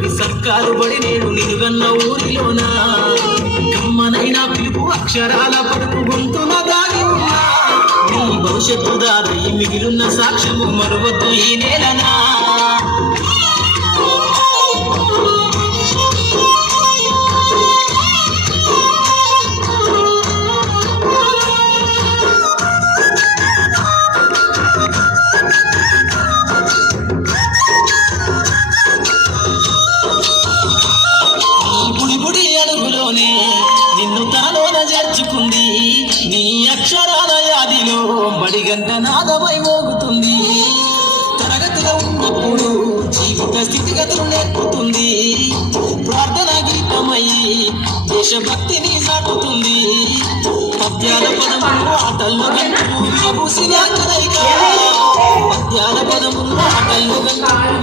ఉన్నది సర్కారు బడి నేడు నిలువెన్న ఊరిలోనా కమ్మనైనా పిలుపు అక్షరాల పలుకు గొంతున దాగి ఉన్నా నీ భవిష్యత్తు దారి మిగిలిన సాక్ష్యము మరువద్దు ఈ నేలనా నిన్ను తనలోన చేర్చుకుంది నీ అక్షరాల యాదిలో బడిగంట నాదమై మోగుతుంది తరగతిలో ఉన్నప్పుడు జీవిత స్థితిగతులు నేర్పుతుంది ప్రార్థన గీతమై దేశభక్తిని సాటుతుంది పద్యాల పదములు ఆటల్లో గంటలు పద్యాల పదములు ఆటల్లో గంటలు